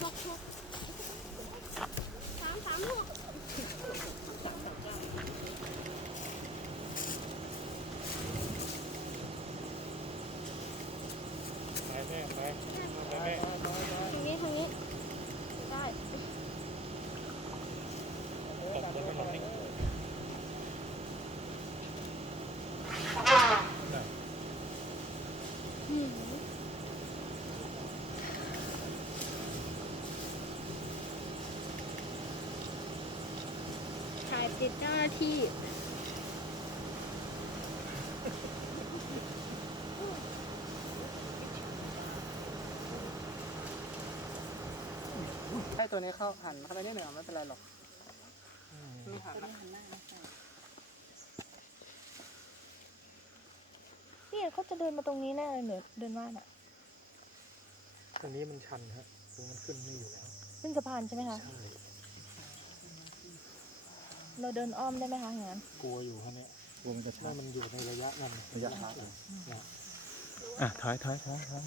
สามงนี้ตรงนี้ได้อืม ติดเจ้าหน้าที่ให้ตัวนี้เข้าหันเข้าไปนิดหนึ่งอะไม่เป็นไรหรอกไม่หันนะนี่เขาจะเดินมาตรงนี้แน่เลยเหนือเดินว่าน่ะ ตรงนี้มันชันฮะตรงมันขึ้นไม่อยู่แล้ว ขึ้นสะพานใช่ไหมคะใช่ เราเดินอ้อมได้ไหมคะอย่างนั้นกลัวอยู่ฮะเนี่ยวงจะถ้าช้ามันอยู่ในระยะนั้นระยะช้าเนี่ยอะถอยถอยถอยถอย